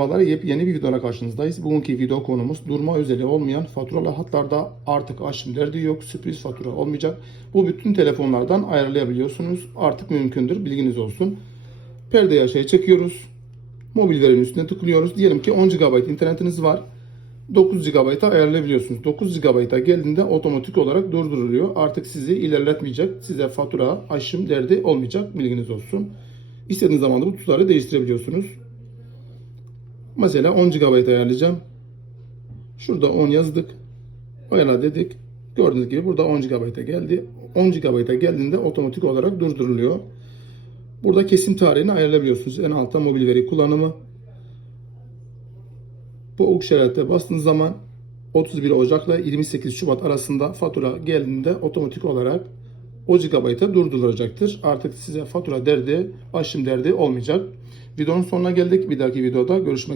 Merhabalar, yepyeni bir videoda karşınızdayız. Bugünkü video konumuz durma özelliği olmayan faturalı hatlarda artık aşım derdi yok, sürpriz fatura olmayacak. Bu bütün telefonlardan ayarlayabiliyorsunuz. Artık mümkündür, bilginiz olsun. Perdeyi aşağıya çekiyoruz. Mobil verinin üstüne tıklıyoruz. Diyelim ki 10 GB internetiniz var. 9 GB'a ayarlayabiliyorsunuz. 9 GB'a geldiğinde otomatik olarak durduruluyor. Artık sizi ilerletmeyecek. Size fatura, aşım derdi olmayacak. Bilginiz olsun. İstediğiniz zaman da bu tutarı değiştirebiliyorsunuz. Mesela 10 GB ayarlayacağım. Şurada 10 yazdık. Ayarla dedik. Gördüğünüz gibi burada 10 GB'a geldi. 10 GB'a geldiğinde otomatik olarak durduruluyor. Burada kesim tarihini ayarlayabiliyorsunuz. En altta mobil veri kullanımı. Bu ok işaretine bastığınız zaman 31 Ocak'la 28 Şubat arasında fatura geldiğinde otomatik olarak o GB'a durdurulacaktır. Artık size fatura derdi, aşım derdi olmayacak. Videonun sonuna geldik. Bir dahaki videoda görüşmek